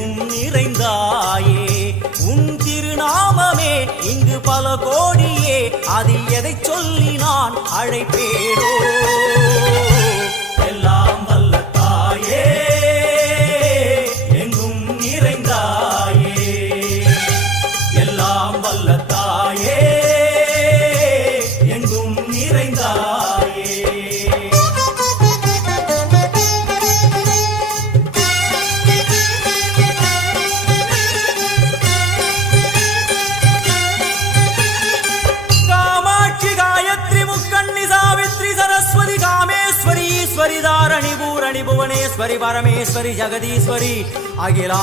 எங்கும் நிறைந்தாயே உன் திருநாமமே இங்கு பல கோடியே அதில் எதை சொல்லி நான் அழைப்பேனோ எல்லாம் வல்ல தாயே எங்கும் நிறைந்தாயே எல்லாம் வல்ல தாயே எங்கும் நிறைந்தாயே ईश्वरी धारणी भुवनेश्वरी परमेश्वरी जगदीश्वरी अखिला